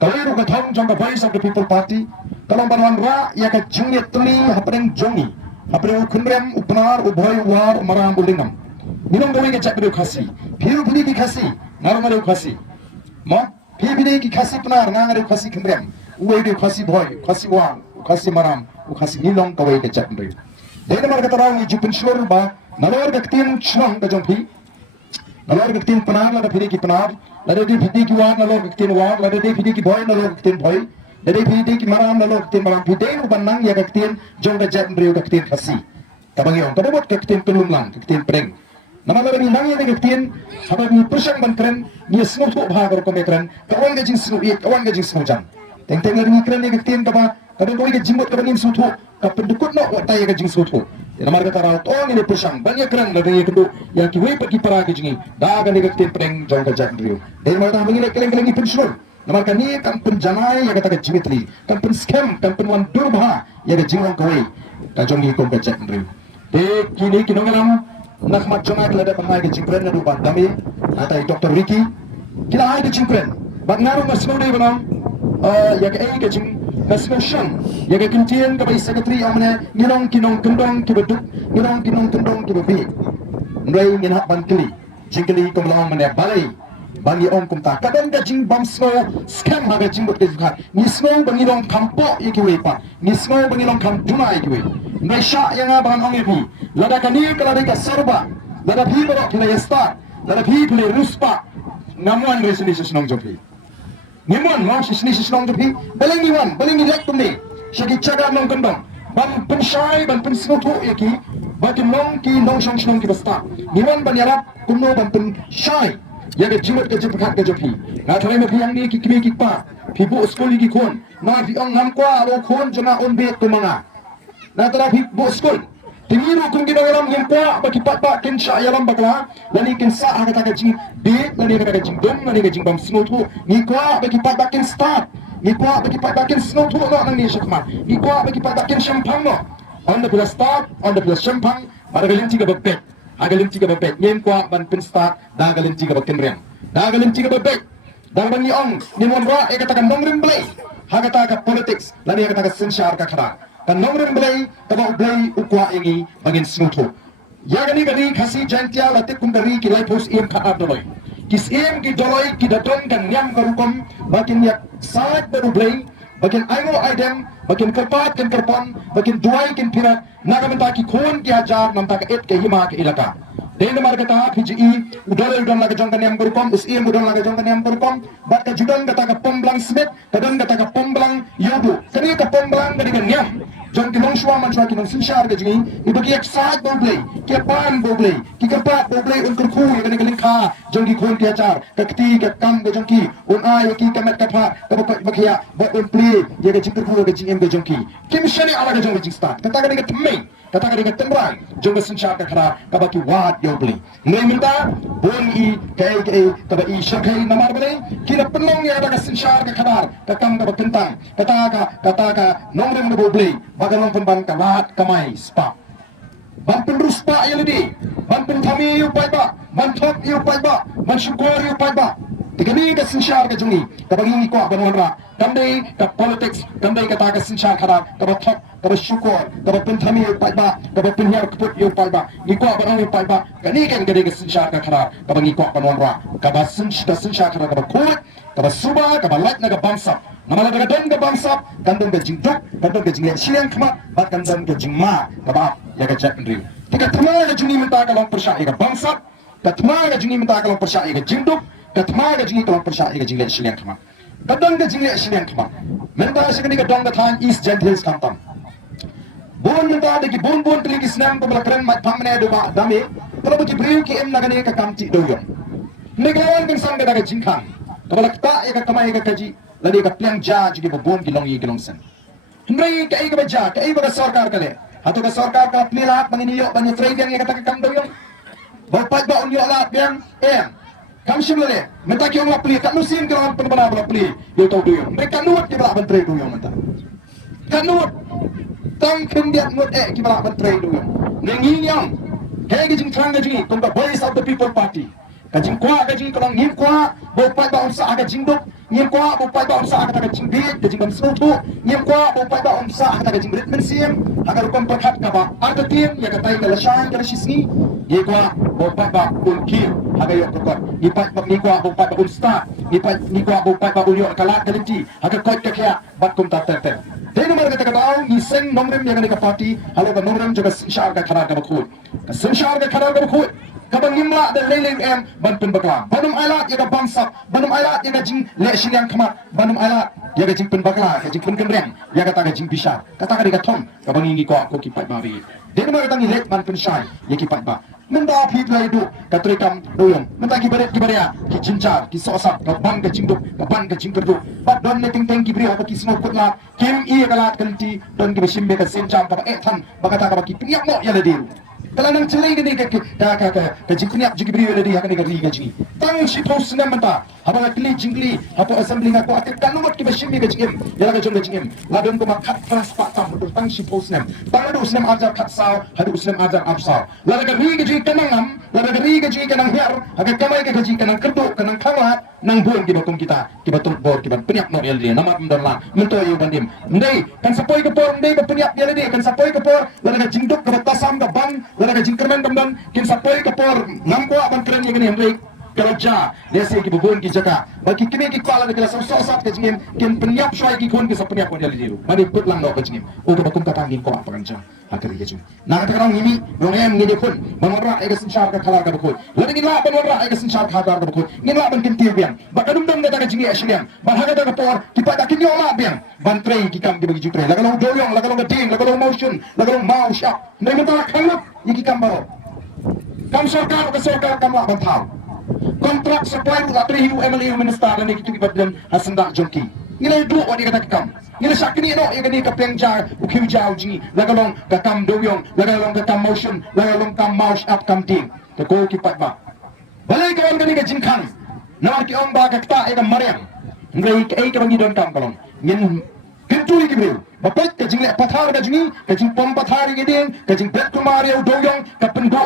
Kalau ka thong jong ka voice of the people party, kalau banwan ra ya ka jungye tli hapeng jongi, hapeng kunrem upnar uboy war maram ulingam. Minong gawin ka jakdo khasi, phiru phili ki khasi, ngaru khasi. Mo phili ki khasi pnar ngaru khasi kunrem, uwe de khasi boy, khasi war, khasi maram, khasi nilong kawai ka jakdo. Dene mar kata raw ni jupin shur ba, nalor ka tin chnong ka jong phi. Nalor ka tin pnar la phili ki pnar. Lada di phidi ki war nalog kitin war, lada di phidi ki boy nalog kitin boy, lada di phidi ki maram nalog kitin maram. Phidi nu banang ya kitin jong da jet brio kitin khasi. Kabangi on kadabot kitin pelum lang kitin preng. Nama lada ni nang ya kitin sabab ni persang ban kren ni snu thu bha gor ko me kren. Kawan ga jing snu ye kawan ga jing snu jang. Teng teng ni kren ni kitin kaba kadang ko ga jimbot ka ni snu thu ka pendukut no wa tay ga jing snu thu. Nama kata raw to ni persang ban ya kren lada ye kedu ya ki we pergi para ga jingi. Da ga ni kitin preng jong da jet brio. Dari mana mengira keleng-keleng ni pensiun. Nama kani kampen janai ya kata jimitli, kampen scam, kampen wan durba ya ga jingong kawai. Ta jong ni kom ka jet brio. De kini kinongaram nak mat janai kelada pamai ga jingpren na ruban dami atai Dr. Ricky. Kila ai ga jingpren. Bang naru masno de banam ya ga ai ga jing masno shan ya ga kintien ga bai secretary amne nginong kinong kendong ki beduk, nginong kinong kendong ki bebi. Ndai ngin hak ban kli. Jingkli kom long mane balai. Bangi om kumta kadang ga jing bam snow scam haga jing bot ke zukha ni snow bangi long kampo iki we pa ni snow bangi long kam duna iki we ngai sha yang ban ong epi lada kani kala de ka serba lada phi baro kila yesta lada phi kile ruspa namuan resolution snong jopi nimuan long resolution snong jopi balingi lek tumni shaki chaga long kandang ban penshai ban pen snow to iki bakin long ki long shong snong ki basta nimuan ban yarap kumno ban pen shai ya ga jimat ga jiphat ga jopi na thare me phiang ni ki kimi ki pa phi bu skuli ki khon na fi ong nam kwa ro khon jona on be tumanga na tara phi bu skul tingiru kung ginagaram ngin kwa ba ki pat ba kin sha yalam bakla lani kin sa aga ta ga jing be lani ga ga jing dom lani ga jing bam snow thu ni kwa ba ki pat ba kin start ni kwa ba ki pat ba kin snow thu no nang ni shakma ni kwa ba ki pat ba kin shampang no on the plus start on the plus shampang ba ga linti ga bakpet agalin tiga bebek nyen kwa ban pin start da agalin tiga bakin rem da agalin tiga bebek da ban yong ni mon ra e kata kan nongrim blai ha kata ka politics lani kata ka sensyar ka khara kan nongrim blai ka ba blai ukwa ingi bagin snuto ya gani khasi jantia latik kundari ki lai pos em kha adoloi kis em ki doloi ki daton kan nyam karukom bakin yak saat baru blai bakin aino idem bakin kerpat kan kerpon bakin duai kan pirat naga menta ki khon ki ajar namta ka et ke hima ke ilaka den mar kata phiji udon laga jong kan yam berkom is em udon laga jong kan yam berkom bat ka judon kata ka pomblang smith kadon kata ka pomblang yobu kani ka pomblang kani kan yam jong kinong shwa man shwa kinong sinshar ga jingi ibaki ek saat boblei ke pan boblei ki kerpat boblei un kurku ya kani kalin kha jong ki khon ki ajar ka kti ka kam ga jong ki un ai ki kamet ka pha ka bakia ba un pli ya ga jingkur ku ga jingem ga jong ki kim shani ala ga jong ga jing start kata ga ga tmei kata ka dengan tembrai jong sinsyar ka khara ka baki wat yo beli ngai minta bon i kai ka ba i shakai namar beli kira penong ya ada sinsyar ka khara ka kam ka bakentang kata ka nong rem bo beli bagalong pemban ka wat kamai spa ban penruspa ya lidi ban pentami yu pai ba ban thok yu pai ba ban syukur yu pai ba tikani ka sinsyar ka jongi ka bagi ko banwan ra kandai ka politics kandai kata ka sinsyar khara ka ba thok ka ba syukur ka ba pentami yu pai ba ka ba penhyar keput yu pai ba ni ko banwan yu pai ba kani kan ka sinsyar ka khara ka bagi ko banwan ra ka ba sinsyar khara ka ba khut ka ba suba ka ba light na ka bangsa namala daga don ga bangsa kandung ga jingduk kandung ga jinglen siang khama ba kandung ga jingma ka ba ya ga jak ndri tika tama ga jini minta ka long persya ga bangsa ka tama ga jini minta ka long persya ga jingduk ka tama ga jini ka long persya ga jinglen siang khama kandung ga jinglen siang khama minta sikani ga dong ga than east gentles kamtam bon minta de ki bon tli ki snam ko bla kren ma phamne do ba dame kalau ki briu ki em nagane ka kamti do yo negawan kan sang ga jingkhang ka bla ta ya ka kamai ga kaji ladi ka piang ja jadi bobon kilong yi kilong sen hendrai ka ai ka baja ka ai ba sarkar kale hato ka sarkar ka pila manginiyo banyo trade yang kata ka kamdo yung bapat ba unyo la piang kam simle meta ki ong la pli ka nusin ka ong penbana ba pli yo to do yung mereka nuot ki ba ban trade do yung menta ka nuot tang kendiat nuot ki ba ban trade do yung nengi yang hege jing trang ga jing kong ka voice of the people party ka jing kwa ka jing ka ngim kwa bapat ba unsa aga jing dok ngim kwa bupai ba umsa kata kajing bit kajing bam smutu ngim kwa bupai ba umsa kata kajing brit mensiam agar kom perhat ka ba arta tim ya kata kala shan kala shisni ye kwa bupai ba ulki agar yo kokot ipat ba ni kwa bupai ba ulsta ipat ni kwa bupai ba ulyo kala kaliti agar kot ka kya bat kum ta ter Dai nomor kata kata ni seng nomrem yang ni ka party halo ka nomrem juga syar ka khara ka bakhut ka syar ka khara ka bakhut kabang nimla dan leleng em ban pen bakla banum alat ya ka bangsa banum alat ya ka jing le silang khamat banum alat ya ka jing pen bakla ka jing pen kendreng ya ka ta ka jing bisar kata ka ka thong ka bangi ngi ko ki pat ba bi Dai nomor kata ni let ban pen shai ya ki pat ba menda phit lai du ka trikam doyong menda ki baret ki baria ki cincar ki sosap ka ban ka jingduk ka ban ka jingkerdu pat don ne ting ting ki bri apa ki smo kutla kim i kalat kanti don ki bishimbe ka senjam ka ethan bakata ka ki piyak mo ya le diru kalau nang celai gini ke jingkniap jingkri ada di akan negeri gaji tang si pos nam menta apa kali jingkli apa assembly ngako atik kan nomor ki bashim ga jingem ya ga jong ga jingem ladon ko makat kelas pak tam betul tang si pos nam tang adu usnam ajar kat saw hadu usnam ajar absaw lada ga ri gaji kanangam lada ga ri gaji kanang hiar aga kamai ga gaji kanang kerdu kanang khangla nang buang ki batum kita ki batum bor ki ban penyak no el dia nama don la mento yu bandim ndai kan sapoi ke por ndai ba penyak dia le kan sapoi ke por lada ga jingduk ka tasam ga bang lada ka jingkerman kamdan kin sapoi kapor namko aban keren yang ni hendrik kerja desi ki bubun ki jaka bagi kini ki kala ni kala sosat ke jingim kin penyap syai ki kon ki sapnya ko dali diru mari put lang no ke jingim o ke bakum kata ngin ko apa kanca akari ke jing na kata orang ngimi rongem ngi de kun manora ai ke sinchar ka khala ka bakoi lani ni la manora ai ke sinchar ka ka bakoi ngin la ban kin tir biang ba kadum dum da ka jingi asliam ba haga da kapor ki pa da kin yo ma biang ban trei ki kam ki bagi jutre la kalau doyong la kalau gading la kalau motion la kalau mouse up ndai mata khalut iki kam baro kam sarkar ke sarkar kam la banthau kontrak supply udah terhiu MLA minister dan itu kibat dan hasendak jongki nilai dua wadi kata kam nilai sakni no ya kini kapeng jar ukiu jau jingi lagalong kakam doyong lagalong kakam motion lagalong kam mouse up kam ting ke ko kipat ba balai kawan kini ke jingkang nawar ki om ba kakta eda mariam ngai ke ai kabangi don kam kalong ngin pintu iki bro bapak ke jingle pathar ga jingi ke jing pom pathar ge ding ke jing bet kumari u doyong ka pendo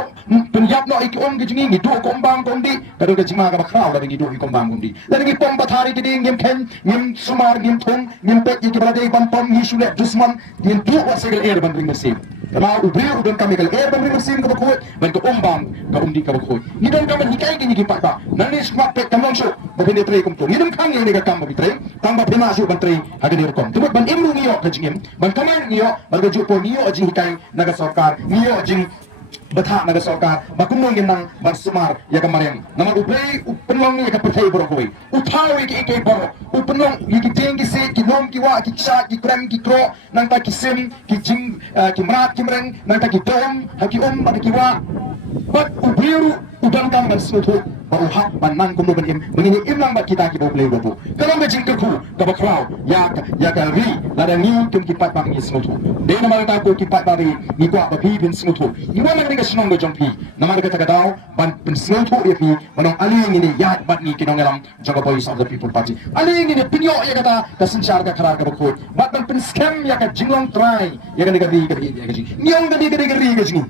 penyap no iki om ge jingi ngi do kombang kondi ka do ge jinga ga bakrau ga ngi do i kombang kondi la ngi pom pathar ge ding ngem ken ngem sumar ngem thong ngem pet iki brade bam pom ngi sule dusman ngem do wa segel er ban ring mesim kalau ubri udon kami kal er ban ring mesim ka bakoi ban ko ombang ka umdi ka bakoi ni don kamen hikai ge ngi pa nani smak pet kamong so babine tre kum to ni dum khang ngi ga kam ba tre tang ba pina su ban tre ha ge kom tu ban imru ngi yo ka jingem ban kamar ngi yo ban ga jupo ngi yo ji hikai naga sarkar ngi yo jing betha naga sarkar bakum ngi nang ban sumar ya kamarem nama ubri upenlong ni ka pathai boro koi uthawi ki ke boro upenlong ki ting ki se ki nom ki wa ki cha ki kram ki kro nang ta ki sim ki jing ki mrat ki mreng nang ta ki dom ha ki ba ki wa bat ubiru udan kam ban smutu baru hak ban nang kum ban im mengini im nang bat kita ki bo play bo kalau me jing ku ka bakrau ya ka ri la da ni tum ki pat bang ni smutu de na ma ta ko ki pat bari ni ko ba pi bin smutu ni wa nang ni ka sinong go jong pi na ma ka ta ka daw ban bin smutu ya pi manong ali ngini ya bat ni ki nong elam jaga boys of the people party ali ngini pinyo ya kata ka sinchar ka kharar ka ko bat ban pin scam ya ka jinglong try ya ka ni ka ri ya ka jing nyong ka ni ka ri ka jing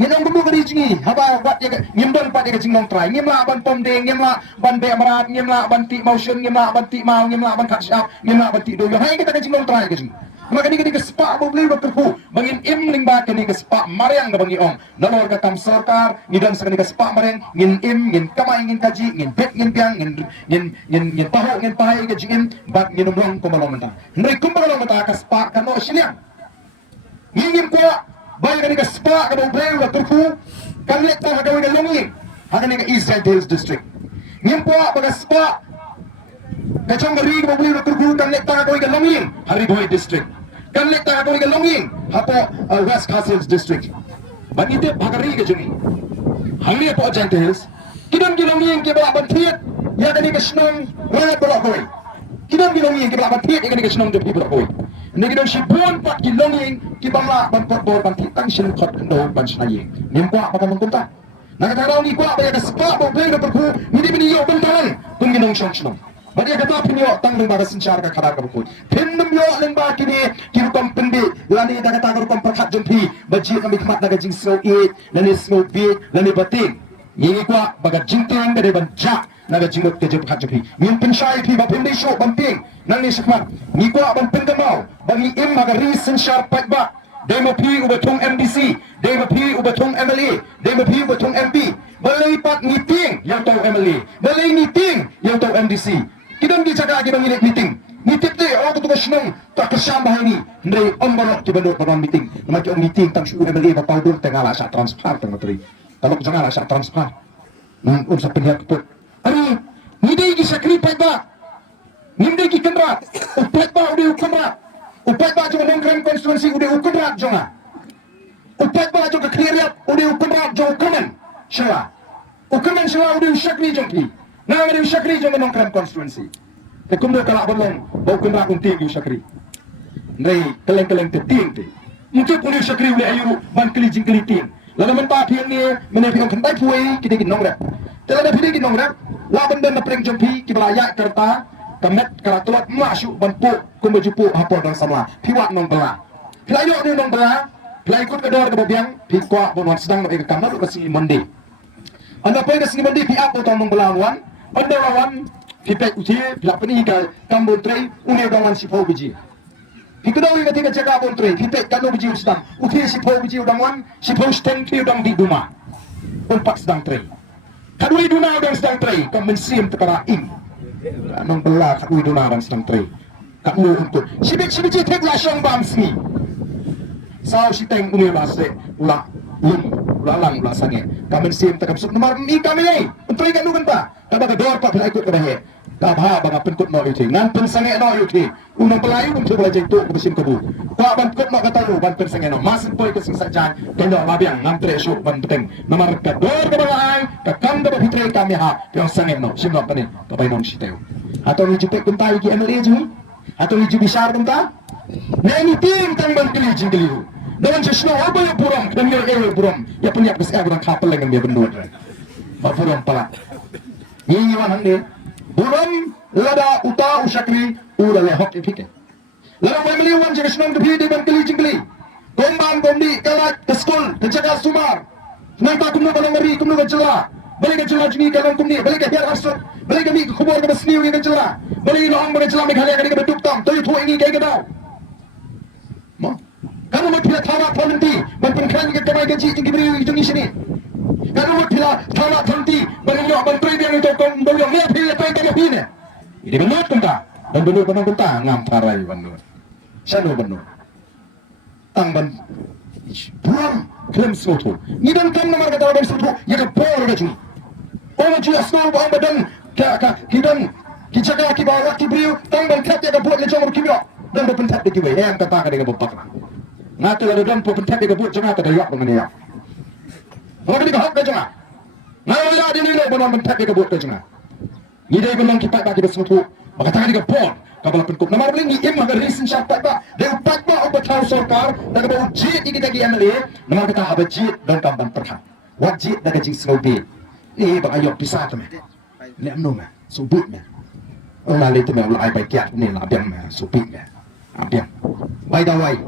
nginong gumu kari jingi haba wat ya ngimbon pat ya jinglong try ngimla ban pom de ngimla ban be amarat ngimla ban ti motion ngimla ban ti mau ngimla ban kat shop ngimla ban ti do yo hai kita ka jinglong try ka jing maka ni ka spa bo beli dokter hu bangin im ling ba ka ni ka spa mariang ga bangi ong nalor ka kam sarkar ngidan sa ni ka spa mariang ngin im ngin kamai ngin kaji ngin bet ngin piang ngin paho ngin pai ka jingin bat nginum long ko malong mata ndai kumbalong mata ka spa ka no shiliang ngin ko baik kani ka spa ka do breu la turku kan let ta ka ga longi hada ni ka East Red Hills district ngim po baga spa ka chong ga ri ka breu la turku kan let ta ka ga longi Hari Boy district kan let ta ka ga longi hapo West Coast Hills district banite bhagari ka juni hangi po Red Hills kidon gi longi ke ba ban thiet ya kani ka snong ra ba boy kidon gi longi ke ba ban thiet ya kani ka snong de bi ba boy Negidon si buon pat gilonging kibangla ban pot bor ban titang sin khot ndo ban snaye nimpa apa kan kunta nakataraw ni kwa ba ka spa bo play do perku ni di bini yo ban talan kun ginong shong shong badia kata pinyo tang dong baga sinchar ka khara ka bukut pinnum yo leng ba kini kiru kom pindi lani da kata kom prakhat jumpi baji kami khmat naga jing so e lani smoke bi lani bating yingi kwa baga jingteng da ban ja naga jimut ke jephat jepi min pensyai pi ba pindi syok bamping nang ni sepat ni kwa ban pengamau bagi im maga reason sharp ba demo pi ubatung MDC demo pi ubatung MLA demo pi ubatung MP balai pat meeting yang tahu MLA balai meeting yang tahu MDC kita di jaga kita milik meeting meeting tu orang tu senang tak kesam bahini ndai ombalok di bandar pada meeting macam meeting tang su MLA ba paudur tengah lah sat transfer tengah tri kalau jangan lah sat transfer nang ursa penyak put ari ni dai gi sakri pai ba ni dai gi kendra upat ba udah kendra upat ba jo nongkrem konstituensi udah kendra jonga upat ba jo clear udah kendra jo kanan syawa ukanan syawa udah sakri jongki na udah sakri jo nongkrem konstituensi kemudian kalau belum bau kena unting you sakri nei keleng-keleng teting te mungkin pun you sakri boleh ayu ban keli jing keli ting lalu mentah piang ni menepi on kentai puai kita gin nongrap telah dah pilih gin nongrap la benda na preng jompi ki belayak kerta kamet karatolot masuk ban pu kum berjupu hapor dan sama piwat nong bela pilayo ni nong bela pilai ikut kedor ke bobiang pi kwa bonwan sedang nak ikam lalu kasi mandi anda pergi ke sini mandi pi apa tong nong bela wan anda lawan pipek uji pilak peni ka kambon tray uni dawan si pau biji pikadau ni ketika jaga kambon tray pipek kanu biji sedang uti si pau biji udangwan si pau stand ki udang di duma empat sedang tray kadui duna udang sedang tray kam mensim tekara ing nong bela kadui duna udang sedang tray kamu untuk sibik tek la syong bam sini sao si teng uni la se ula lang sange kam mensim tekam suk nomor mi kami ni untuk ikan nu kenta kada kedor pak bila ikut kedah tak bah bang penkut no yuti ngan pensange no yuti unang pelayu untuk belajar itu besin kebu kwa ban kut no kata lu ban pensange no mas poi ke sing sajan kendo labiang ngam tre syuk ban peteng nomor kedor ke balai ke kam ke fitre kami ha yang sange no sim no panen papai non siteu atau ni jepek bentai ki MLA ju atau ni jubisar benta neni tim tang ban keli jingkeli dengan sesno apa yang puram dan dia puram ya punya besar orang kapal dengan dia bendut ba puram pala ini wan hande buram lada uta usakri ura le hok ipike lada family wan je sesno de di ban keli jingkeli gomban bomdi kala ke school terjaga sumar nanta kumno balong ngari kumno gajela balik gajela jini kalong kumni balik ke hiar asot balik kami ke kubur ke besni ni gajela balik lohong gajela meghalaya kali ke beduk tam toy thu ini kai gadau mo kamu mau pilih tamat nanti, berpengkan ke kamai gaji tinggi beri itu ni sini. Kamu mau pilih tamat nanti, bernyok menteri yang itu kau bernyok ni pilih apa yang kau pilih? Ini benar tentang dan benar benar tentang ngam tarai benar. Siapa benar? Tangban buram klaim soto. Ni dan kam nomor kata orang soto, ya ke bor gaji. Orang jual asal bahan badan, hidan, kijaga kibawa kiberiu, tangban kat ya ke buat lecong berkibio dan berpentat dikiwe. Yang kata dengan bapa. Ngatu ada dalam pentek dia buat jangan ada yak dengan dia. Orang dia hak jangan. Ngawala dia ni lo benar pentek dia buat jangan. Ni dia belum kita bagi bersatu. Maka tangan dia buat. Kapal penkuk nomor beli ni imah dari reason syarat ba. Dia upat ba upat tahu sorkar dan bawa jit kita gi MLA. Nomor kita ada jit dan kamban perhak. Wajib dan jing snobi. Ni bang ayok pisah tu meh. Lem no meh. Subut meh. Orang lain tu meh ulai baik kiat ni lah biang meh. Subit meh. Biang. By the way.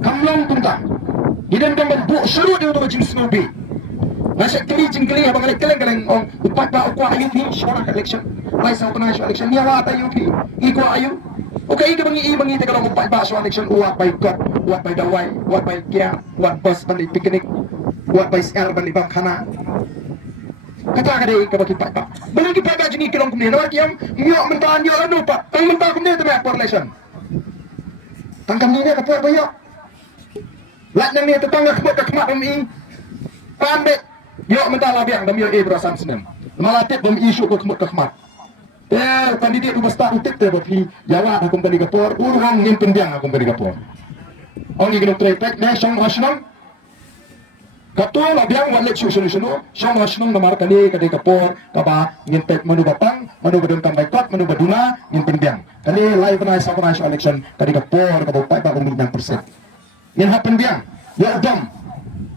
Kamlang tentang idan kan buk seru dia untuk jing snobi nasib keli jingkeli abang alik keleng ong upat ba ukwa ayu ni syara election lai sa kana syara election ni wa ta yu pi ikwa ayu okay ke bangi te kalau upat ba syara election uat by god uat by dawai uat by kia uat bus bandi piknik uat by sel bandi bang khana kata ka dei ka baki pat ba bagi ki pat ba jingi kelong kumni no kiam ngyo mentan yo anu pa tang mentan kumni te ba election tangkam ni ka pat ba yo lak nang ni tetangga kemat bumi pandek yo mental labiang dam yo berasan senang malatip bumi isu ko kemat kandidat du basta utik te bapi yawa akum kali kapor urang ngin pendiang akum kali kapor oni gino trepek na syong rasional kato labiang wan lek solution syong rasional nomor kali kapor kaba ngin tek manu batang manu badun tambay kot manu baduna ngin pendiang kali live na sa election kali kapor kabo pa ba umi 9%. Yang happen biang, ya dam,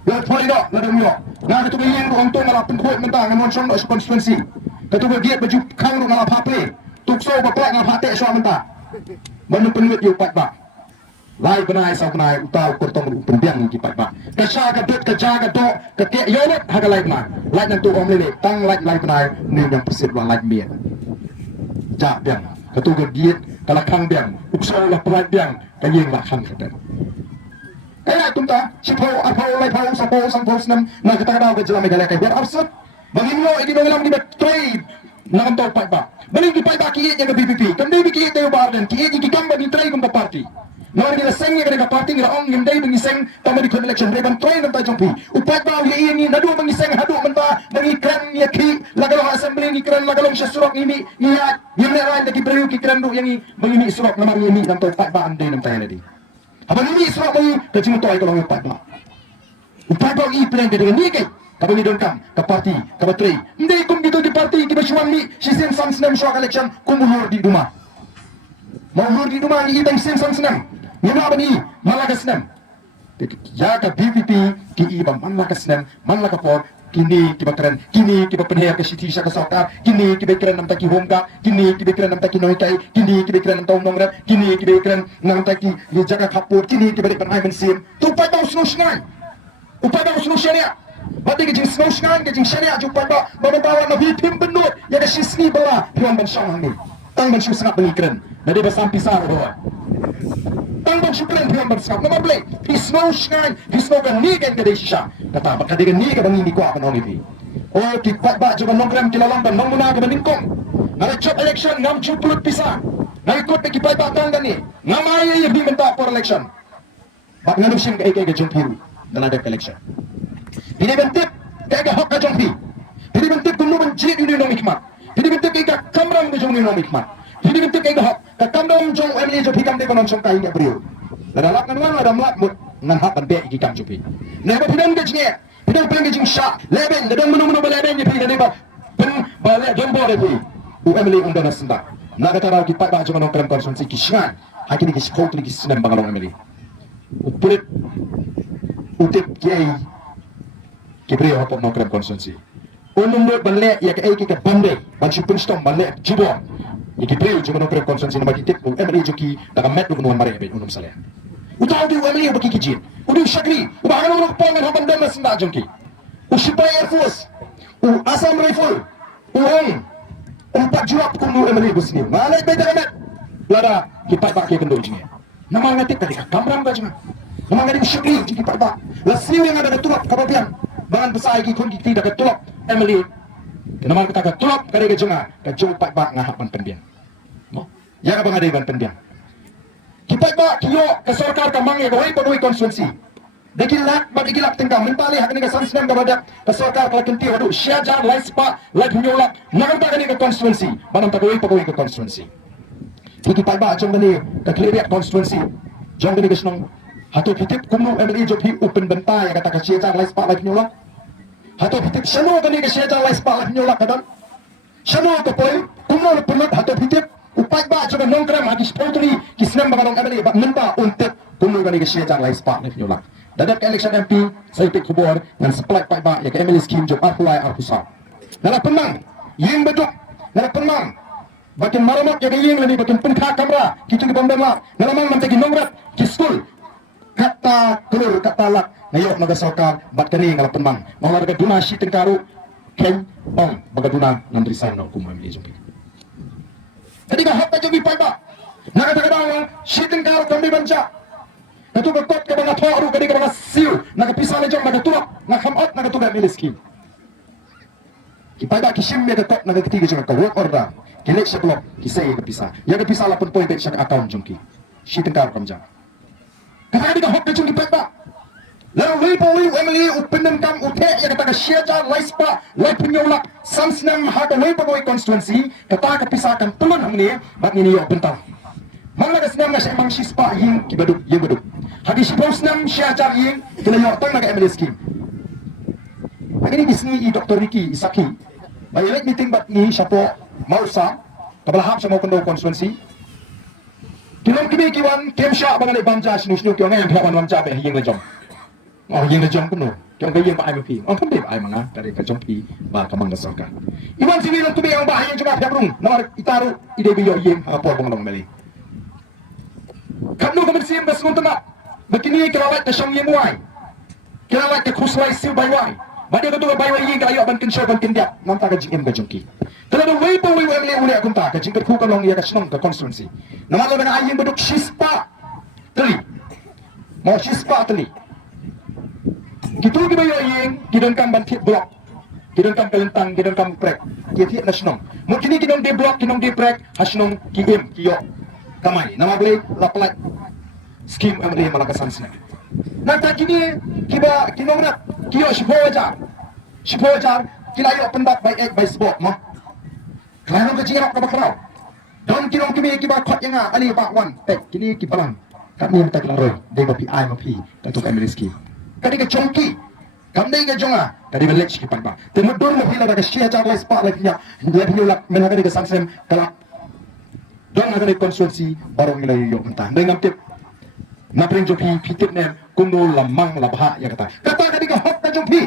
ya polido, ladang yo. Nah itu yang orang tu ngalah pengkut mentang, ngan syong nak konstituensi. Katu giat baju kang ngalah paple, tukso bapak ngalah hati syong mentang. Manu penwit yo pat ba. lai benai sau benai utau kortong pendiang ki pai ba kasha ka dot ka ja ka do ka ke yonot ha ka lai ma lai nang tu om le tang lai benai ni yang persit wa lai mia ja biang ka tu ka diet ka la khang biang ukso la prai biang ka yeng la khang ka den kaya tumta sipo apo lai pau sapo sang pos nam na ka ta daw ka jela me ka ka biar absurd bagi mo idi nang lam ni ba trade nang to pai ba bali ki pai ba ki ye ka BPP kam dei ki ye barden ki ye ki kam ba ni trade kum ta party Nor nila seng yang mereka parting nila ong yung day mengiseng tama di kon election reban try ng tayo jompi upat ba uli ini nadu mengiseng hadu menta mengikran ya ki lagalong assembly ngikran lagalong siya surok ini iya yung meron lagi beriu kikran do yang mengini surok namang ini ng tayo upat ba anday ng tayo na di habang ini surok mo kacing to ay ko lang upat ba i-plan ka dengan ni kay kapag ni doon kam ka party ka batray hindi kung dito di party kibasuan ni si Sim Sam Sinem surok election kumulur di rumah mahulur di rumah ni itang Sim Sam Sinem Nina bani malakas nem. Ya ka BPP ki iba malakas nem, malakas por kini ki bakran, kini ki bakpenher ka siti sa kasaka, kini ki bakran nam taki homga, kini ki bakran nam taki noikai, kini ki bakran nam taung nongrat, kini ki bakran nam taki jaga kapur, kini ki bakran ai mensim. Tu pa daw snusngan. Upa daw snusnya. Bati ki jing snusngan ki jing syariah jupa ba bawa na vitim benut ya da sisni bala pion ban syang ni. Tang ban sangat mengikran. Nade ba sampi sa ho. Tanggung syukran pion bersama nama boleh hisno shngan hisno kan ni kan kadai shisha kata ba kadai kan ni ka bangi ni ko apa nong ibi oh ki pat ba jo nong gram kilalang ban nong muna ka baningkong ngara chop election ngam chuplut pisa ngai kot ki pat ba tang ni ngamai ye bi menta for election ba nganu sing kai kai ka jompiru dan ada election ini bentuk kai ka hok ka jompi ini bentuk kunu benjit ni nong hikmat ini bentuk kai ka kamram ka jong ni nong hikmat ini bentuk kai ka hok ka kamram jong emily jo hikam de konon song kai ni brio Ladalak kan wan ada mlat mut ngan hak kan be iki kam chupi. Ne ba pidan gejnge, pidan pen gejing sha. Leben dadang menu baleben ni pi ne ba. Pen bale gembo de pi. U Emily undana senda. Na kata raw ki pat ba joma non krem konsensi ki shan. Hakini ki skot ki sinem bangalong Emily. U pulit utip kiai ki brio hapot non krem konsensi. Unum mut bale ya ka ki ka bande, ban chupin stom bale jibo. Iki brio joma non krem konsensi na magitip u Emily joki daga met lu non mare be unum sale. Utaw di Emily baki kijin. Udah syakri, udah orang pangan haban dan senda jengki. Usipai Air Force, Assam Rifle, empat juap kundu Emily busni. Malai beda kamet. Lada kita pak kendo jengki. Nama ngatik tadi kamram ka jengki. Nama ngatik syakri jengki pak pak. Lasniu yang ada tulap kapapian. Bahan besar iki kun kita dapat tulap Emily. Nama kita ka tulap kare ka jenga, ka jong pak pak ngahapan pendian. Ya ka bangade ban pendian. Kita ba kiyo ke sarkar ka mangi ka way pagawai konstituensi. Dagilak ba dagilak tingkang mentali hak ni ka sansnem ka badak ka sarkar ka kinti wadu syajar laispa lag nyolak naganta ka ni ka konstituensi banang pagawai ka konstituensi. Kita ba jong ni ka clear konstituensi. Jong ni ka snong hatop hitip kumu MLA job hi open benta ya kata ka syajar laispa lag nyolak. Hatop hitip sano ka ni ka syajar laispa lag nyolak kadan. Sano ka poy kumu perlu hatop hitip upat ba coba nongkram hadis potri kisnam bagarong Emily ba menta untuk kuno gani ke syajar lai spa ni nyolak dadak ke election MP saya pik kubur dan supply pak ba ya ke Emily scheme job arpulai arpusa nala penang yeng beduk nala penang bakin maramok ya yeng lani bakin penkha kamera kitu di bambang nala mang mantegi nongrat ki school kata kelur kata lak ngayok naga sokar bat kani ngala penang mawar ga duna shi tengkaru ken ong bagaduna nandri sano kum Emily job Tadi ka hak jogi paiba. Nakatagadawa shiting karo kami bansa. Natugot ka mga toru kadi ka mga siu. Nakapisa na jong nagatulak, nakamot nagatuga miliski. Ipaiba kishimme ka top nagatiga jong ka work order. Kilik siya tulok kisay kapisa. Ya kapisa lapon point siya account jongki. Shiting karo kamja. Kaya ka hak jogi paiba. Lalu lipo Emily upindan kam ute ya kata ka syajar laispa lai penyolak sansnam hak lipo konstituensi kata ka pisakan tulun hamni bat ni yo bentar. Mangla ka sinam na siya mang sispa ying kibaduk yeng baduk. Hadi si posnam syajar ying kila yo tang naga Emily scheme. Ini disini i Dr. Ricky Isaki. May elect meeting bat ni siya po mausa kabalahap siya mau kondo konstituensi. Kilom kimi kiwan kem siya bangalay bamja sinusnuk yung ngayon kawan bamja be yeng lejong. Oh yang lejong kuno, yang gayeng ba ay mapi. Oh kundi ba ay mga dari ka jompi ba kamang nasoka. Iwan sini lang tubi ang bahay yung jumap yabrung. Nawar itaru ide biyo yeng por bong nong mali. Kanu memersiam ke sungun tengah. Begini kelawat ke syong yang muai. Kelawat ke khuswai siu baiwai. Badia ke tuga baiwai yang kelayu ban kensyo ban kendiak. Namta ke jingim ke jongki. Kalau ada wei pun wei wei uli akunta ke jingkat ku kalong ia ke syong ke konstituensi. Nama lo dengan aying beduk shispa. Teli. Mau shispa teli. Gitu kita aying kidangkan ban tip blok. Kidangkan kelentang, kidangkan prek. Kia tiap nasional. Mungkin kidang di blok, kidang di prek. Hasional kiim, kiyo. Kamai. Nama boleh lapelat. Skim MD Malakasan sini. Nanti kini kita nak kiyo shipo ajar kita ayo pendat by sport mah. Kalau kita cingak kita kerau. Dan kita kot yang ali bakwan. Kini kita lang. Kami minta kita roy. Dia mapi I mapi. Datuk MD skim. Kali ke jongki. Kami ke jonga. Kali ke lech kita pak. Temu dulu mapi lah ke share ajar by sport lagi nya. Dia pilih lah menangani ke sansem kalau. Dan akan konsultasi baru mulai yuk mentah. Dengan tip. Napring jopi pitip nem kundo lamang labha ya kata kadi ka hok na jopi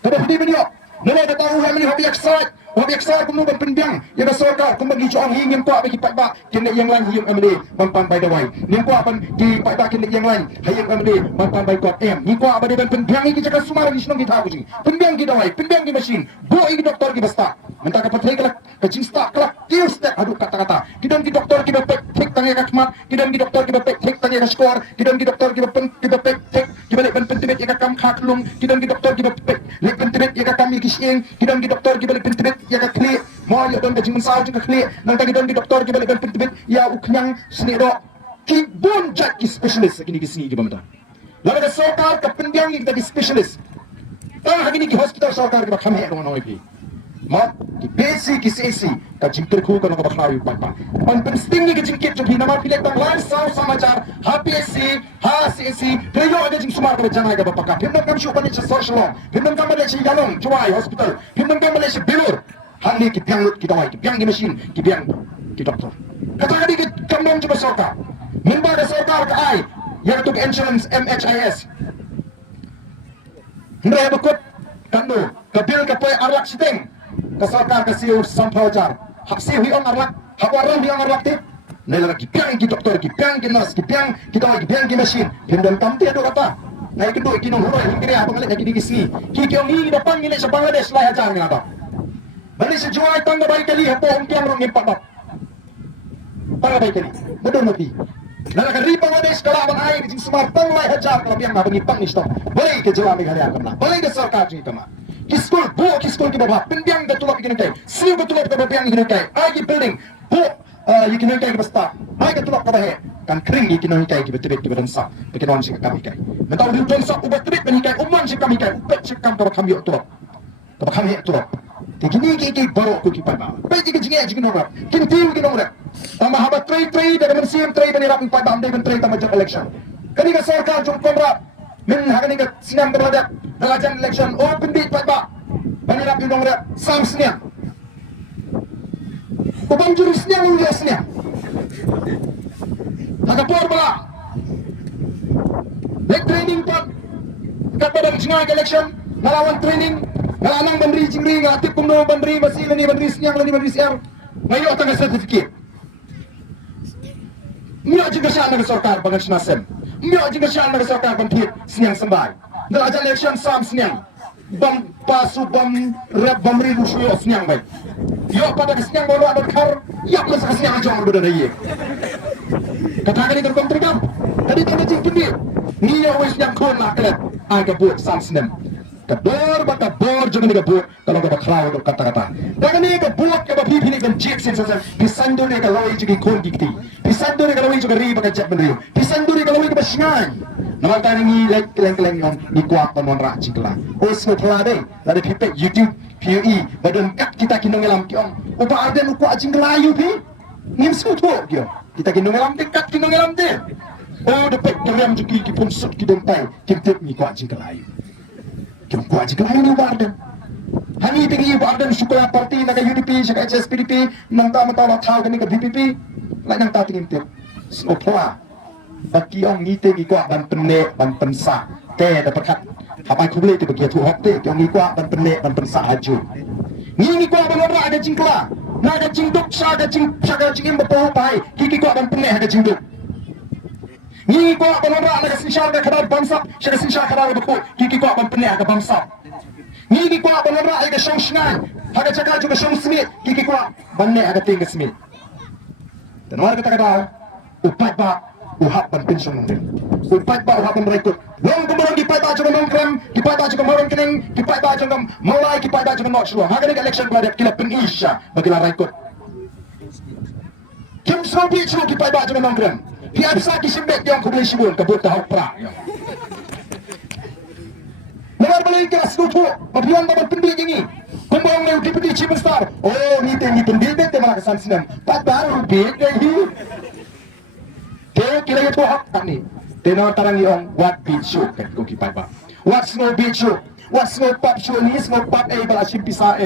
kada hudi menyo nila kata uha meni hobi eksat kundo ban pindyang ya da soka kumba gi chong hingim pa bagi pa kini yang lain hiyum amde mampan by the way nim pa ban ki pa kini yang lain hayum amde mampan by kot em ni ko abade ban pindyang gi jaka sumar gi snong gi thagu ji pindyang gi dawai pindyang gi machine bo gi doktor gi basta menta ka pathai kala ka jinsta kala kiu step adu kata kidon gi doktor gi bepek thik tangi ka khmat kidon gi doktor gi bepek thik tangi ka skor kidon gi doktor gi bepek thik gi balik ban pentibet ya ka kam khaklung kidon gi doktor gi bepek lek pentibet ya ka kam gi sieng kidon gi doktor gi balik pentibet ya ka kli mo ya don ga jingun sa ju ka kli nang ta kidon gi doktor gi balik ban pentibet ya uknyang sni ro ki bon jak ki specialist kini gi sni gi bamta lalu ka sokar ka pendyang gi ta specialist ta hagini ki hospital sokar gi ba khame ro no pi mat ki basic ki sesi ka jingter khu ka no ka bakhawi pa pan pensting ni ki jingkit jo bina ma pilek bang live saw samachar HPSC HCC preyo ada jing sumar ka jangai ka bapaka pimnam kam shu pan cha social pimnam kam le chi galong chuai hospital pimnam kam le chi bilur handi ki pyang ki dawai ki pyang ki machine ki pyang ki doktor kata kadi ki kamnom jo soka minba da sokar ka ai ya tuk insurance MHIS ndra bakut kando ka bil ka poy arlak siteng kasarkar kasiu sampaujar haksi hui on arlak hawaran hui on arlak te nela ki piang ki doktor ki piang ki nurse ki piang ki dawai ki piang ki machine pindam tamti ado kata nai kendo ki nong huroi hingre apa ngale ki dikisi ki ongi depan ngile sa Bangladesh lai ajar ngata bali se juai tangga bai kali hapo on piang rong ngimpat bab tangga bai kali betul mati nela ka ri Bangladesh kala ban ai jing smart tang lai ajar kala piang ma bani pang ni sto boleh ke jawa me ghalian karna boleh ke sarkar ji tama Kiskul ki baba pindyang ka tulap ikinay siyo ka tulap ka babayang ikinay ay building ikinay ka basta ay ka tulap ka bahe kan kring ikinay ki betibet ki bedansa pekinon si kami kay mentaw di donsa ubat tibet menikay umman si kami kay upet si kam ka kami tulap ka kami tulap tigini ki baro ko ki pama pwede ka jingi jingi nora kintiu ki nora tama haba tray daga man siyem tray bani rapin pa bamday ban tray tama jang election kani ka sarkar jung konra min hagani ka sinam ka bada daga election open date pa ba banyak yung nong sams niya upang juris niya ng yes niya nagapor bala leg training pa kapadang singa election nalawan training nalanang bandri jingri nga tip kung no bandri masila ni bandri siyang ni bandri siyang ngayon ang certificate niya juga siya nagasarkar bangan sinasem niya juga siya nagasarkar bantit siyang sambay nalajan election sams niya bam pasu bam rap bam ribu suyo senyang baik yo pada kesenyang baru ada kar yak masa kesenyang aja orang berdana iya katakan ini terbang tergam tadi tanda cing pendi ni ya wes yang kon nak kelet agak buat sam senem kabor bata bor jangan ni kabor kalau kata keraw atau kata-kata jangan ni kabor kaba pipi ni kan jik sen sen pisando ni kalau itu kon gikti pisando ni kalau itu kari pakai jet bendri pisando ni kalau itu basingan nama tadi ni keleng yang ni kuat pemon rak cikla os ko pelade lade pipe YouTube PUE badan kat kita kinong elam kiong upa arden uko ajing kelayu pi ngim suto kyo kita kinong elam te kat kinong elam te oh depek kerem juki ki pun sut ki dentai kimtep ni ko ajing kelayu kim ko ajing kelayu ni upa arden hani tegi upa arden sukola parti naga UDP saka HSPDP nang tama tawa thau kani ka BPP lai nang ta tingim te so pla baki ong ngite gi kwa ban penne ban pensa ke dapat kat apa kubli tu bagi tu hokte yang ni kwa ban penne ban pensa haju ni kwa ban ora ada jingkla na ada jingduk sa ada jing imba po pai ki kwa ban penne ada jingduk Ni ko banora na kasinsyal ka kadar bamsap, siya kasinsyal kadar bako, kiki ko ban pene ka bamsap. Ni ko banora ay ka siyang shngan, haga chaka juga siyang smith, kiki ko banne aga ting smith. Tanwar kata kata, upat ba uhap ban pensyon ng din. Upat ba uhap ban berikut. Long kumurang kipat ba juga nongkrem, kipat ba juga marong kening, kipat ba juga mulai, kipat ba juga nok syuang. Haga ni election pada kila pengisya bagi la raikut. Kim Sobi Chu kipat ba juga nongkrem. Pihak besar kisimbek yang kubeli sibun kebut tahu perak. Mengar balik kelas kupu, mabiang dapat pendiri ini. Kumbang yang dipedi Cibestar. Oh, ni pendiri bete mana kesan senang. Pat baru bete lagi. Kira itu hak tak ni. Tenor tarang yang what beach show kan kau kipai ba. What snow beach show. What snow pop show ni snow pop bala simpisa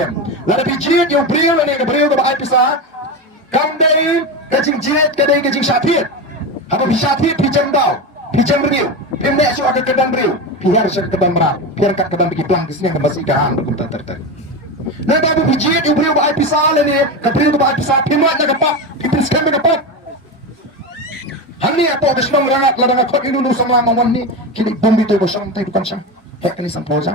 Lalu bijit yang beriu ni ke beriu ke ba pisa. Kandai kajing jit kadai kajing syafir. Apa bisa pijam dau, pijam beriu, pemnek suka ke kedang beriu, pihar suka kedang merah, pihar kat kedang bagi pelang kesini yang masih ikan berkumpulan tertarik. Nah, babu bijit, beriu baai pisah ni, beriu baai pisah, pemnek nak kepak, pipin sekarang kepak. Hani apa ada semua merangat, ladang akut ini dulu sama lawan ni, kini bom itu bosong, tapi bukan sang, hek ni sang poza,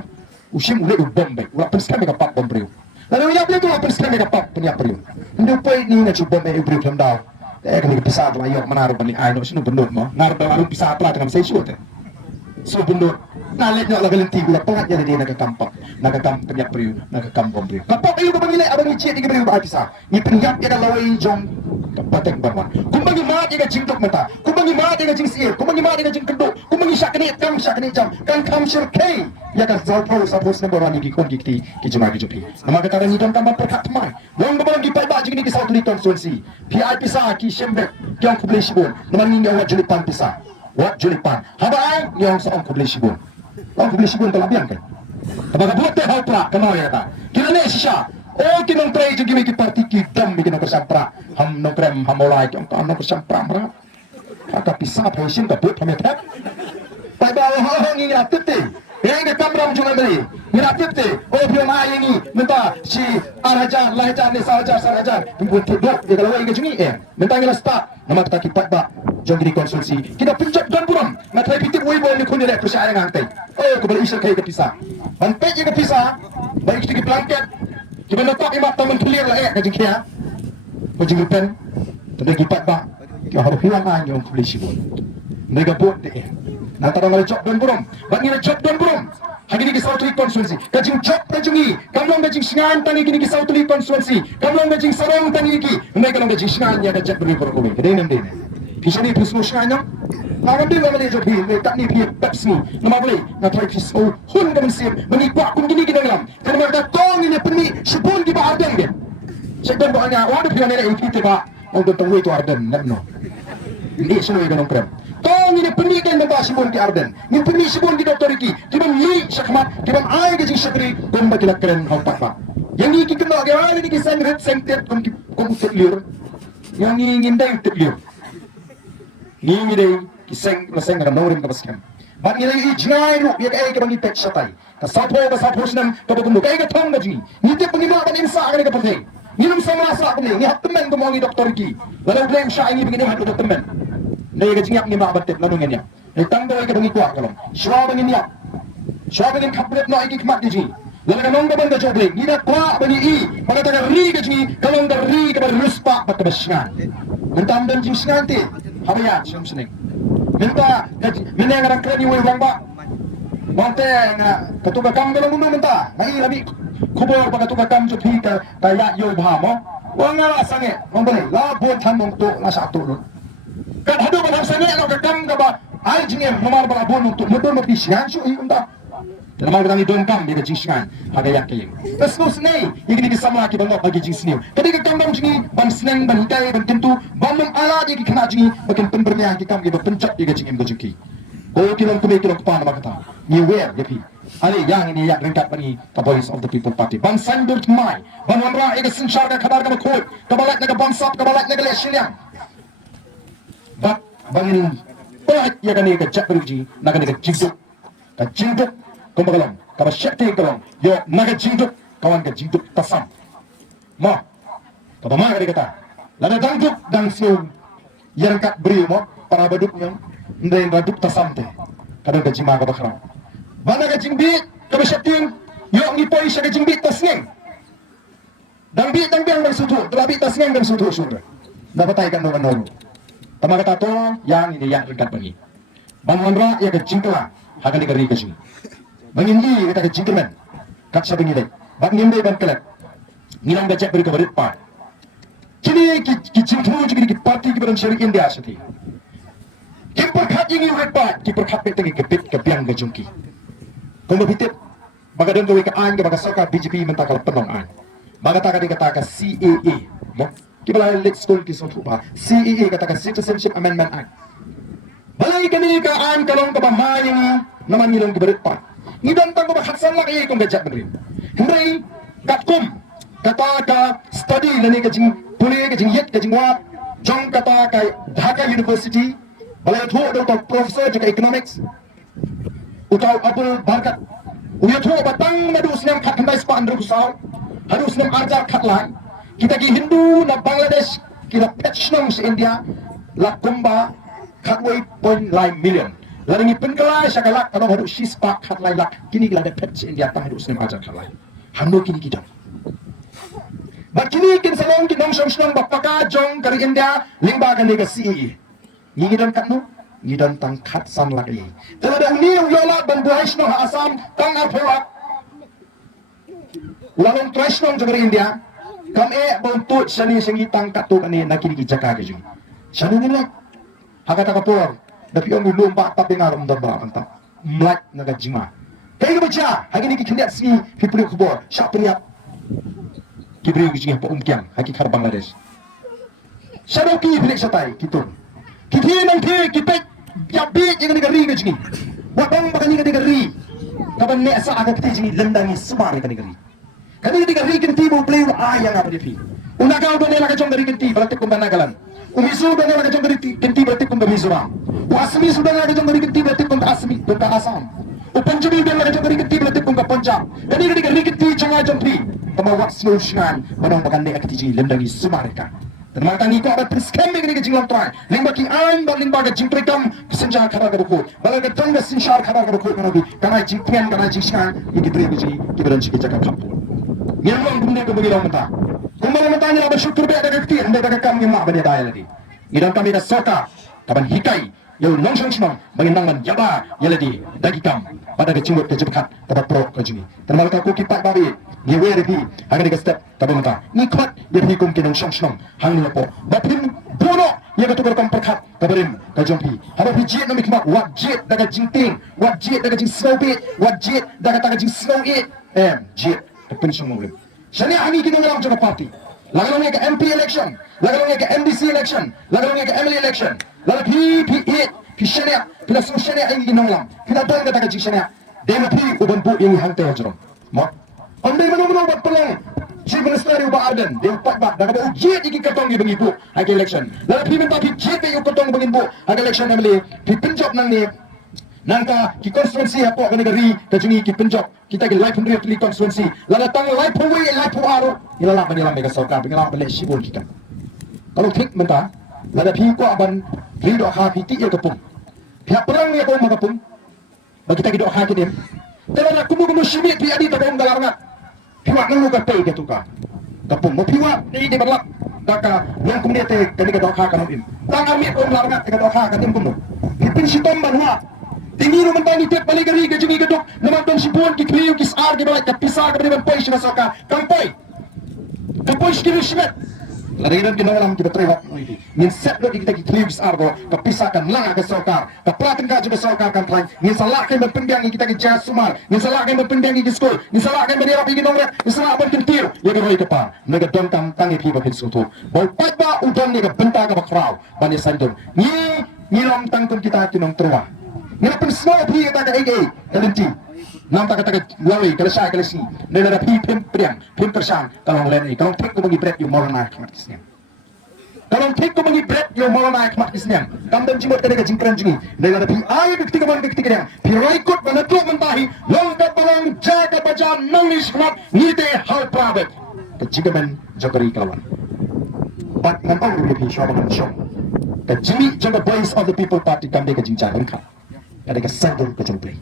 usim ulek bom baik, ulah pin sekarang kepak bom beriu. Lalu yang beriu tu ulah pin sekarang kepak penyak beriu. Hendak poin ni nak cuba bom beriu dalam dau. Kami pisah tu ayok menaruh bani ayo sini bendut mo ngar baru pisah pula dengan saya suat so bendut nalet nyok lagi lenti gula pengat jadi dia nak kampak penyak periu nak kampung periu kampak ayo bangilai abang icet di periu bah pisah ni penyak dia lawai jong patek barwan kumbangi mat dia jingduk mata kumbangi mat dia jing sir kumbangi mat dia jing kenduk kumbangi syak ni jam kan kam syirkai ya kan zalpau sapos nombor wani gi kon gi ki juma gi jopi nama kata ni don tambah perkat mai wong bang gi pai ba jing ni ki South Liton Swansea PI pisah ki shembek yang kubeli sibun nama ni yang julipan pisah wat julipan habai yang seorang kubeli sibun orang kubeli sibun telah biang kan tabaga buat teh hal pra kena ya ta kira ne sisa oh kinong tray jo gimi ki parti ki dam bi kinong kesampra ham no krem hamolai ki ang no kesampra mra aka pisah paisin ka but hame tak pai ba ho ngi ya tete yang ke kamram cuma beli mira tete oh bio ma ini minta si arajan lajan ni sarajan buat tuduk dia kalau ingat jungi minta ngila start nama kita kipat ba jong di konsulsi kita pencet dan buram nak try pitip wei boleh kun dia percaya ngantai oh ko beli isar kai ke pisah ban pe je ke pisah baik sedikit blanket kita nak tak imat taman clear lah ke jengkia ko jeng pen tadi kipat ba kita harus hilang ang beli sibun mereka buat deh nah tarang ada job dan buram bagi ada job dan buram hari ini ke South League Constituency kajing job kajingi kamlong kajing singan tangi kini ke South League Constituency kamlong kajing sarong tangi ki mereka long kajing singan ya kajak beri perkumi kedai nem Pisah ni pisau singannya, nangan dia nama dia jobi, tak ni pihak Pepsi, nama boleh, nak try pisau, hun kami siap, menikuat kum gini kita dalam, kerana mereka tong ini penih, sepun di bawah arden dia, sedang doanya, waduh pihak nenek itu tiba, orang tengah itu arden, nak no, ini semua yang krem, tong ini penih kan membahas sepun di arden, ini penih sepun di doktor iki, tiba ni sakmat, tiba air kecil sekali, kumba kita keren hampat pak, yang ini kita nak, yang ini kita sengret sengtet, kum terliur, yang ini ingin dah terliur. Ni dai kiseng laseng ngam naurim ka baskem bat ni dai ijnai ru ya kai ka bangi pek satai ka sapo snam ka bagum kai ka thong gaji ni te pengi ma ban insa ka pathe ni num sama sa ka ni hat temen ko mongi doktor ki lalu blame sha ini begini hat temen nei ka jingap ni ma batet lalu ngenya ni tang dai ka bangi kwa kalong shwa bangi ni shwa bangi kapret no iki kmat ji lalu ka nong ban ka joble ni da kwa bangi i pada ta ri ka ji kalong da ri ka bar ruspa pat ka basngan mentam dan jing snante habaya siam seneng minta mina yang orang kredi wei bangba bante na ketuga kam dalam mundu minta ngai labi kubur pa ketuga kam jo pika kaya yo bhamo wanga sange ngombele la bo tham mong to la satu lu kan hadu ba sange no kam ka ba ai jinge nomar ba bon to mudo mo pisyan shu i unda Nama kita ni don kam dia jingsan hagaya kayeng. Terus nei ini di sama ki bangok bagi jingsniu. Ketika kam bang jingi ban seneng ban hitai ban tentu ban mem ala dia ki kena jingi makin pembernian ki kam ki pencet dia jingim go jingki. Oh kilong kume kilong pa nama kata. Ni wer dia pi. Ali yang ini yak ringkat bani the voice of the people party. Ban sandur mai. Ban wamra ega sinshar ka khabar ka khoi. Kabalat na ka bansap kabalat na ka lesilyang. Bak bangin. Pahat ya kani ka jakruji na kani ka jingduk. Ka jingduk kumbagalong kaba syakti kalong yo naga jingduk kawan ka jingduk tasam mo kaba ma kata lada dangduk dang siu yang kat beri mo para baduk yang ndai raduk tasante kadang ka jima ka bakra bana ka jingbit ka beshating yo ngi poi sha ka jingbit tasngeng dang biang dan sudu drabi tasngeng dan sudu sudah dapat kan no tama kata to yang ini yang ikat bagi bangunra ya ka jingkla hagali ka ri ka jing bangin di kata ka jingkmen kat sa bangi dai bang nimbe ban kelak ngilang da cek beri ka barit pa kini ki jingthu ki parti ki badan syari India sati ki perkhat ingi red pa ki perkhat pe tengi kepit ke piang ka jungki kong bitit baga den ka an ka baga soka BJP mentakal penong an baga ta ka dikata ka CAA mo ki bala let's school ki so ba CAA kata ka Citizenship Amendment Act balai kani ka an kalong ka bamayang naman nilong ki barit pa ngidon tang ko ba hatsan la kay kong gajak bedri hindai katkum kata ka study lani ka jing pule ka jing yet ka jing wa jong kata ka Dhaka University balai tho do to professor jaka economics utau abul barkat uya tho batang nadu senam khat khandai spa andru kusau harus senam arjar khat lang kita ki Hindu na Bangladesh kita petchnong sa India la kumba khatway point lai million laringi penkelai sakalak kalau harus sispa khat lai lak kini kita ada petch India tang harus senam arjar khat lai hando kini kita bakini kin salong kin nong shong bapaka jong kari India lingba kan ni ka CAA ngidon katno ngidon tang khat san lak ye tela da ni yola ban buhaishno ha Assam tang aphoak lalong trashno jong kari India kam bon tut shani sengi tang katu kan ni nakini ki jaka ke jung shani ni lek hakata ka por da pion lu lomba ta pengaram da ba anta mlak naga jima kai ga bacha hagini ki kindat si pipri khobor shapniap kibri ki pa umkyang haki khar Bangladesh shado ki bilik satai kitun kithi nang thi kipet yabi jing ni gari gajini wadang bakani ga gari kaban ne sa aga kiti jing lendangi smar ka ni gari kani di gari kinti bo play ayang apa dipi unaga do ne la ka jong gari kinti balate kum banagalan umisu do ne la ka jong gari kinti balate kum Mizoram wasmi sudah la ka jong gari kinti balate kum asmi do ka Assam upanjabi do la ka jong gari kinti balate kum ka Punjab kani di gari kinti changa jongpi kama wat snow shan banong bakan ne akiti jing lendangi smar ka terima tani ko ada preskem begini ke jinglam trai lingba ki an ba lingba ke jingprekam senja khara ka ko bala ke tang ga sinshar khara ka ko kana bi kana jingpian kana jingshan iki bre bi ji ki beran chi jaka khap nyamang gumne ko bagi mata kumara mata ni aba syukur be ada kiti anda daga kam ni ma ba dia lagi idan kami da soka kaban hikai yo nong shong shong bagi nang man yaba yaladi dagi kam pada ke cinggut ke jebkat pada pro ke jini terima ka ko kipak babi ni we repi agar ke step tabu mata ni khat de pi kum kinong shong shong hang ni po bapin bono ye ka tukar kam perkhat kabarim ka jompi haba pi jet no mikma wat jet daga jingting wat jet daga jing slow bit wat jet daga daga jing slow it jet pin shong mo shani ani kinong lam jaka party lagalong ke MP election lagalong ke MDC election lagalong ke MLA election lalu pi shani pi la shani ai kinong lam pi la daga daga jing shani de ma pi uban bu yang hang te jrom mo andai menung bat pelong Chief Minister uba Arden dia pat bat daga ba jet iki katong gi bengi bu hag election lalu pi minta pi jet be katong bengin bu hag election MLA pi penjob nang ni nangka ki constituency apo ka negeri ka jingi ki penjob kita ki life hundred li constituency lalu tang life away life aro ilala ba nilam be ka sarkar bengala ba le sibol kita kalau thik menta lalu pi ko aban rido ha pi ti ka pum pihak perang ni ko makapum bagi kita ki do ha ki dem tela na kumu shimit pi adi ta bong galarngat piwak nang lugar pay ke tuka kapung mo piwak ni di berlak daka yang kemudian te kani ka dokha ka nobim tang amit om larngat ka dokha ka tim kuno pipin sitom banwa tinggi no mentani te paligari ka jingi ka dok naman don sipon ki kriyo ki sar ke balak ka pisar ka ban pay sina soka kampoy kampoy skiri shimet lariran ki nawalam ki betrewak nin set do kita ki kriyo ki sar bo ka pisar kan lang ka soka ka pratin ka juga soka kan plan nin salak ka berpendang kita ki jas sumar nin salak ka berpendang ki skol nin salak ka berapa ki nongret nin salak ban kentir ya ka roi ka pa naga don tam tangi pi ba pin sutu bol pat ba udon ni ka benta ka bakrau bani sandum ni rom tangkum kita ki nong terwa ni pun semua pi kita ka ege kalenti nam ta ka lawi kala sha kala si ne la pi pim priang pim persan kalong len ni kalong tek ko bagi bread yu morana khmat kisnya kalong tek ko bagi bread yu morana khmat kisnya kam dan jimot ka jingkran jingi ne la pi ai bikti ka ban bikti ka pi raikot banatu mentahi long ka balang jaga baja nangis khmat ni te hal prabet ke jigaman jagari kalawan bat ngam au pi shoba kan shom Ka jimi jangka voice of the people party kamde ka jingcha rengka. Ada ka sandul ka jumplay.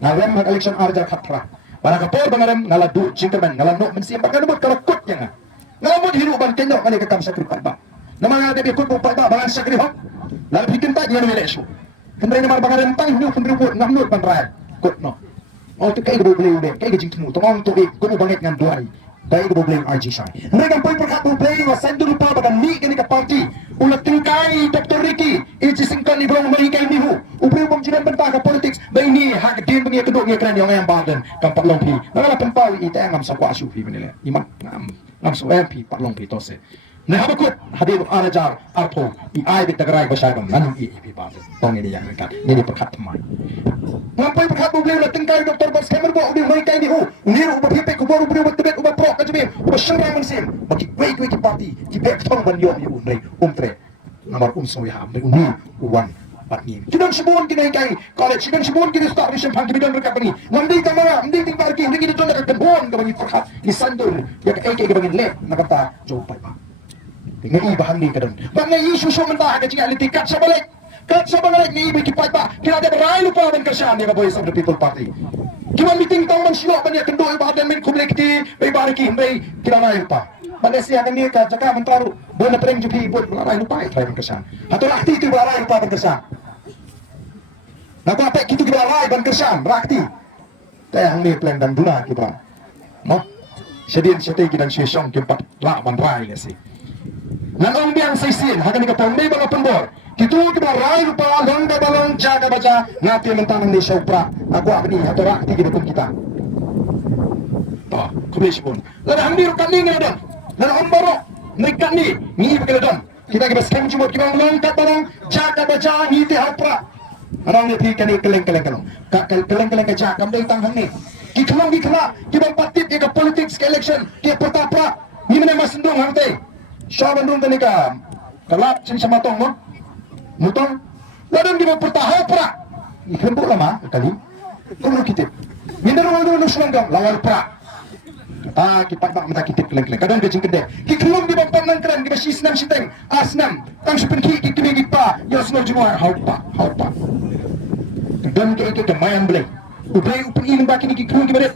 Ngalam hak election arja khatra. Para ka por bangaram ngala du jingkaman ngala no mensiam bakal buat kalakut yang. Ngalamut hiru ban kenyok kali ka kam sakri patba. Nama ada ikut buat patba bangan sakri hok. Lalu bikin tak dengan election. Kendrai nama bangaram tang hiu kendri buat ngamnut ban rai. Kut no. Oh tu kai boleh udah kai jingkmu tong tu ikut banget ngan duai. Kai boleh RG sai. Mereka pun perkat boleh wasandul pa bagan ni kini ka party. Ulat tingkai Dr. Ricky iji singkan ibrong marikai nihu upri ubang jinan bentah ka politics ba ini hak din bengi kedok ngi kran yang badan kam patlong pi ngala penpau ita ngam sa kwa asu pi benile imak ngam so MP patlong pi tose na habakut hadib arajar arpo I ai bit tagarai basagam nan I pi badan tong ini yang kan ini perkat mai ngapai perkat boleh ulat tingkai Dr. Bas Kamer bo ubri marikai nihu niru ubah pipe ku boru ubri ubah tebet ubah pro ka jemi ubah shengrang mensim bagi wei ki party ki bek tong ban yo yu nei umtre nomor soy ham dari uni uwan patni kidang sebon kini kai college kidang sebon kini establishment pang kidang mereka bani ngamdi kamera ngamdi ting parki ngamdi itu nak kebon kabani perkat ni sandur ya ka eke kabani le nakata jo pai ba dengan bahan ni kadang bangai isu so mentah ka jinga litikat sabalik kat sabalik ni ibi ki pai ba kira ada berai lupa dan kersan dia boys of the people party kiwan meeting tong man silo ban ya kendo ibadan men kumlekti bai bariki bai kira na lupa Malaysia kan dia jaka mentaru bona preng jupi buat larai lupa itu yang kesan atau rakti itu larai lupa ban kesan nak apa gitu kita larai ban kesan rakti tayang ni plan dan duna kita no sedin strategi dan sesong keempat la ban rai lesi nan ong biang saisin hakan ka pom may bang bor kitu kita rai lupa long da balong jaga baca ngati mentang di sopra aku akni atau rakti kita pun kita kumis pun lalu hamdir kanding ada dan ombaro mereka ni begini kita scam cuma kita melongkat barang jaga baca ngiti hapra orang ni kini keleng jaga kamdai tangan ni kita patit ke politik ke election ke pertapra ni mana masendung hante syabandung tani ka kalap sini sama tong mo mutong lalu kita pertahapra ikan bola mah kali kalau kita ni orang nusulangam lawal pra kita tak mata kita keleng-keleng kadang kecing kedai kita kelong di bawah nang keren di bawah senam siteng asnam tang sepen kita bagi pa ya semua jumlah haupa dan kita mayan boleh upai upun ini baki ni kita kelong di bawah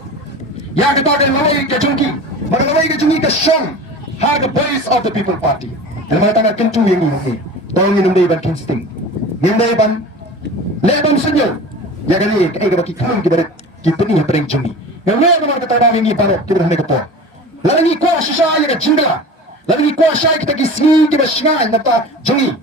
ya kita ada lawai ke jungki mana lawai ke jungki ke shong haga voice of the people party dan mana tangga kencu yang ini tolong ini ban kinsting ini ban lebam senyum ya kali ke baki kelong di bawah kita ni yang paling jungki yang lain nomor kata kami ni parok kita hendak kepor. Lalu ni kuah syai kita jingla. Lalu ni kuah syai kita kisni kita syangai nata jungi.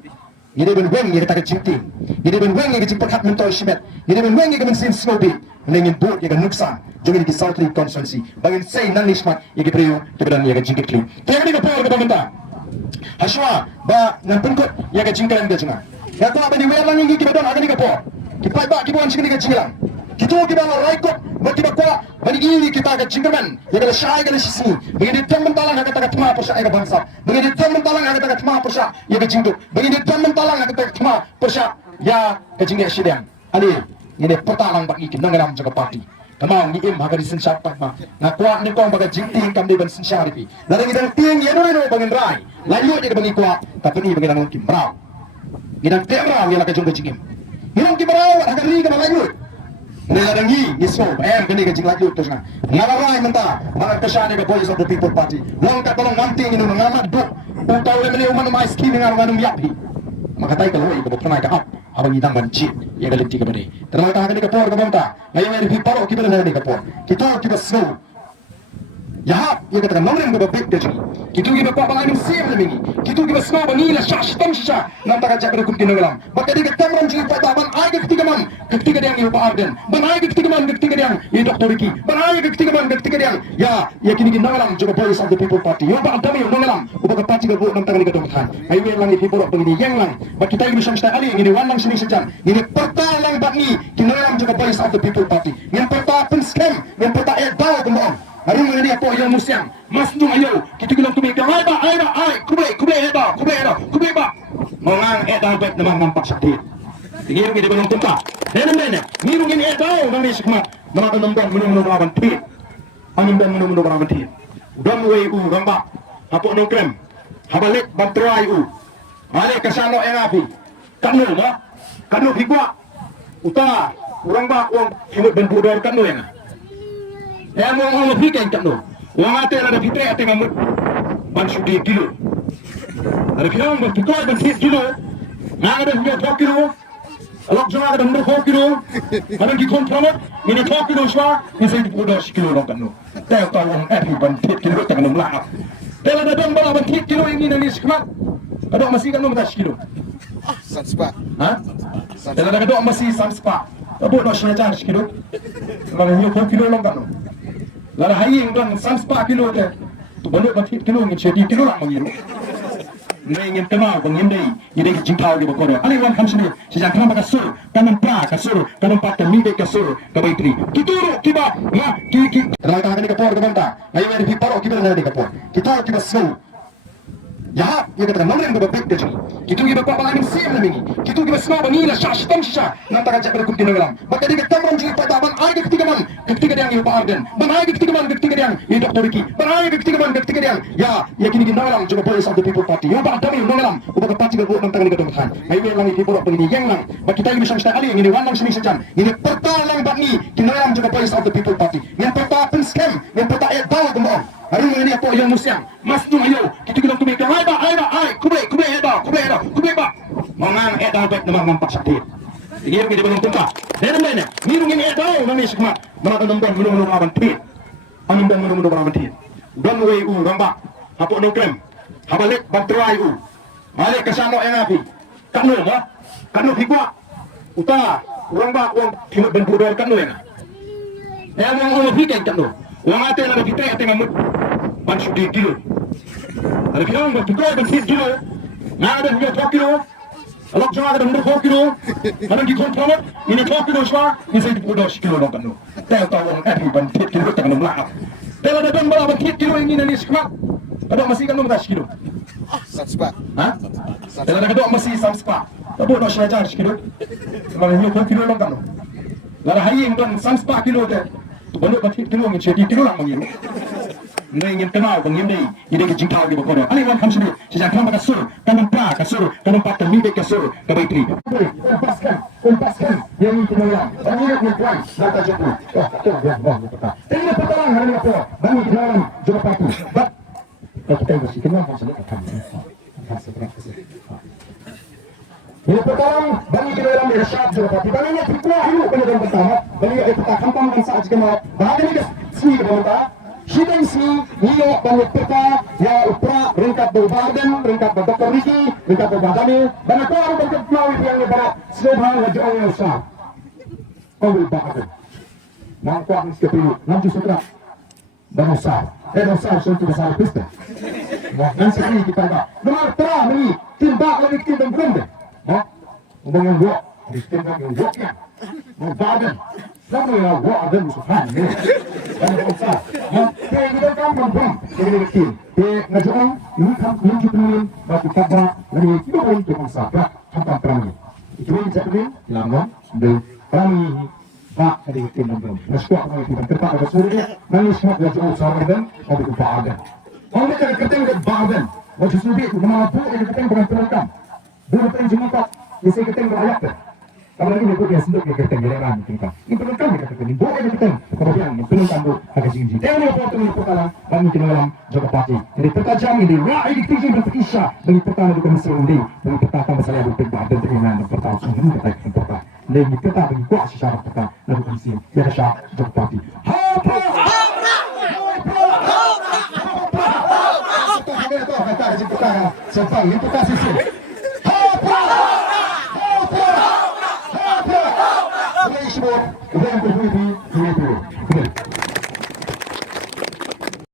Ini ben weng kita kejinti. Ini ben weng kita jimpat mentor simet. Ini ben weng kita mensin snobi. Nengin bot kita nuksan. Jungi di South League Constituency. Bagi saya nan nismat yang kita priu kita dan yang jingkit kli. Tapi ni kepor kita minta. Haswa ba nan pengkut yang jingkalan kita junga. Ya tu apa ni welang ini kita dan akan ni kepor. Kita ba kita bukan sini kita jinglang. Kita raikot berkiba kuat bagi ini kita akan jingkaman yang ada syai kalau sisi begini teman talang akan tak cuma persa akan bangsa begini teman talang akan tak cuma persa ya kejingkuk begini teman talang akan tak cuma persa ya kejingnya sidang ali ini pertalang bagi kita nangam jaga parti tamang ni im haga disin syapat ma ngakwa ni kong baga jingti kam di ban sin syarifi lalu kita tiang ya no bangin rai layu dia bagi kuat tapi ni bagi nang kimbrau kita temrau ya la kejung kejingim nang kimbrau akan ri ka layu Nelangi iso kini kecing lagi terus na ngalarai menta mga kasane ka voice of the people party long ka tolong manting inu ngamat duk utaw le meni umano mais kini ngar manum yapi makatay kalau iko pernah ka up abang idang banci ya galit ka bari terus ta kini ka por ka menta ngayon ri paro ki bala ni ka por kita slow ya ya kata nomrem ka big de kitu ki ba bang amin sim le mingi kitu ki ba slow banila shash tam sha nam ta ka jakru kum tinogalam bakka di ka tamram ji pa ban ay ka tigaman ketiga yang ibu arden banai ketiga yang ini Dr. Ricky banai ketiga yang ya kini kita ngalam juga voice of the people party yang pak dami yang ngalam ubah parti ke buat nang kita domkan ayo lang itu buruk begini yang lang bak kita ini sampai ali ini wanang sini sejam ini perta lang bak ni kita ngalam juga voice of the people party yang perta pun scam yang perta edal kembang hari ini apa yang musyam mas dung ayo kita bilang tu mereka ay kube ba mengang edal bet namang nampak sakit tinggi kita belum tempat Nene, ni mungkin tahu dari sekemat, nama penembak menunggu lawan tim, penembak menunggu lawan tim. Udah mulai rambak, apa nongkrem, habalik bantrai Ale kasano yang api. Kanu ma. Kanu higwa. Uta. Urang ba uang himut ben budor kanu yang. Mo uang hiken kanu. Uang ate ada fitre ate ngamut. Ban sudi kilo. Ada filang ban tukar ban 10 kilo. Nang ada 2 kilo. Alok jama ada 2 kilo. Ada di kontramat. Ini 2 kilo swa. Ini saya 12 kilo dong kanu. Tahu uang api ban 10 kilo tak kanu melahap. Tela ada dong ban 10 kilo ini nani sekemat. Kadok masih kan nomor 10 kilo. Sanspa. Ha? Tela ada kadok masih samspa. Abo no shia jar kilo. Lalu ni 4 kilo long kan. Lalu hai yang kan samspa kilo te. Tu balik 10 kilo ni 10 kilo lang mangiru. Nai ngin tama bangin dei. Ide ki jingtau di bakore. Ali wan kamsini sejak kama kasur, kanam pra kasur, kanam pat mide kasur, kabaitri. Kituro kiba, ya ki. Kalau kita ni kapor kemanta. Ayo ni piparo kiba na di kapor. Kita kiba slow. Ya, ia kata namanya yang berbeda jadi. Kita kita bapak lagi siam lagi. Kita kita semua bangila syah tam syah. Nanti kan cakap kunti ngelam. Maka dia kata orang jadi pada ban air ketiga man, ketiga dia yang Arden. Ban air ketiga man, ketiga dia yang Dr. Ricky. Ban air ketiga man, ketiga dia yang ya kini kita ngelam juga Voice of the People Party. Yang pak kami ngelam. Ubah parti berbuat tentang ini ketemu kan. Ayo yang lagi people begini yang lang. Maka kita ini bisa ali ini wanang sini sejam. Ini pertanyaan bang ni kita ngelam juga Voice of the People Party. Yang pertanyaan scam, yang pertanyaan tahu kembang. Hari ini apa yang musiang? Mas tu ayo. Kita kena kumik. Ai, kubek eda. Mangang eda bet nama mampak sakit. Ini kita belum tuntas. Dan mana? Mirungin eda nani sekemat. Mana nombor belum awan tit. Anombor belum awan tit. Dan way ramba. Apa nokrem? Habalik bantrai Ale kasano yang api. Kanu ma. Kanu higwa. Uta. Ramba uang himut ben budor kanu yang. Mo uang hiken kanu. Uang ate ada fitre ate ngamut. Ban sudi kilo. Ada filang ban tukar ban 10 kilo. Nang ada 2 kilo. Alok jama ada 2 kilo. Ada di kontramat. Ini 2 kilo swa. Ini saya 12 kilo dong kanu. Tahu uang api ban 10 kilo tak kanu melahap. Tela ada dong ban 10 kilo ini nani sekemat. Kadok masih kan nomor 10 kilo. Sanspa. Ha? Tela ada kadok masih samspa. Abo no shia jar kilo. Lalu ni 4 kilo dong kanu. Lalu hai yang kan samspa kilo te. Tu balik 10 kilo ni 10 kilo lang mangiru. Nai ngin tama bangin dei. Ide ki jingtau di bakore. Ali wan kamsini sejak kama kasur, kanam pra kasur, kanam pat mide kasur, kabaitri. Kompaskan yang ini ngelam. Banyak yang kuat. Data jepul. Ini pertolongan hari apa? Banyak ngelam juga patu. Kita bersih kenal masalah akan. Ini pertolongan banyak ngelam di syab juga patu. Banyak pikuah hidup pada pertama. Banyak kita kampung kan saat kita bahagian ini sini kita. Sidang si Nio banyak peta ya upra ringkat Barden, ringkat Dr. Ricky, ringkat Badani, dan itu orang berkat mau yang lebar sebab lagi orang usah. Kau berbakat. Nang kuat ni sekali, nang justru dan usah. Usah sentuh besar pista. Nang sekali kita tak. Nomor terang ni timbak lagi kita berkumpul. Dengan gua, timbak yang gua kan. Barden. Lama ya gua ada musuh ni. Dan usah. Kita kan mampu. Kita kecil. Ngajuan, ini kan menunjukkan batu kabra dari itu pun itu masa. Tanpa perang. Itu yang jadi lama de kami pak dari tim mampu. Reskuat kami kita terpak ada suruh. Nangis mak ngajuan sama dan ada kebahagiaan. Kalau kita ketemu kebahagiaan, waktu sudah itu mampu kita ketemu dengan perangkap. Dulu penjumpa, bisa ketemu ayat. Kalau ini aku dia sendiri kita giliran kita. Ini perlu kita ketemu. Boleh kita kemudian perlu kamu agak singgi. Temu waktu ini perkara kami dalam jaga parti. Jadi pertajam ini raih di tinggi berfikisha bagi perkara di komisi undi. Bagi perkara masalah berpindah dan terima dan perkara semua kita perkara. Lagi kita bagi kuat secara perkara dalam komisi jaga syah jaga parti. Sampai itu kasih sih. Semua, kemudian berdiri di